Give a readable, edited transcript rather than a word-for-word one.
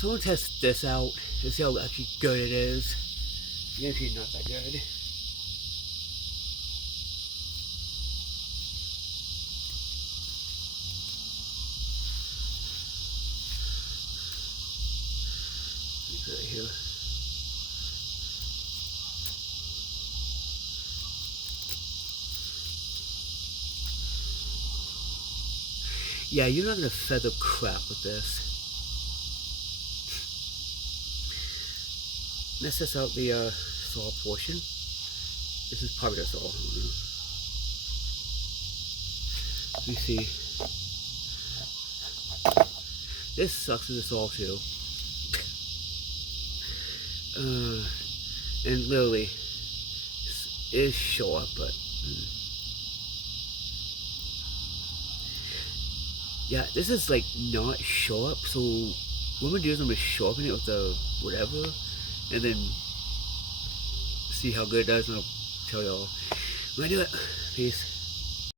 So I'm gonna test this out and see how actually good it is. Even if it's not that good. Right here. Yeah, you're not gonna feather crap with this. Let's test out the saw portion. This is probably the saw. Let me see. This sucks as a saw too. And literally, it's short, but yeah, this is like not sharp. So what I'm gonna do is I'm gonna sharpen it with the whatever, and then see how good it does, and I'll tell y'all when I do it. Peace.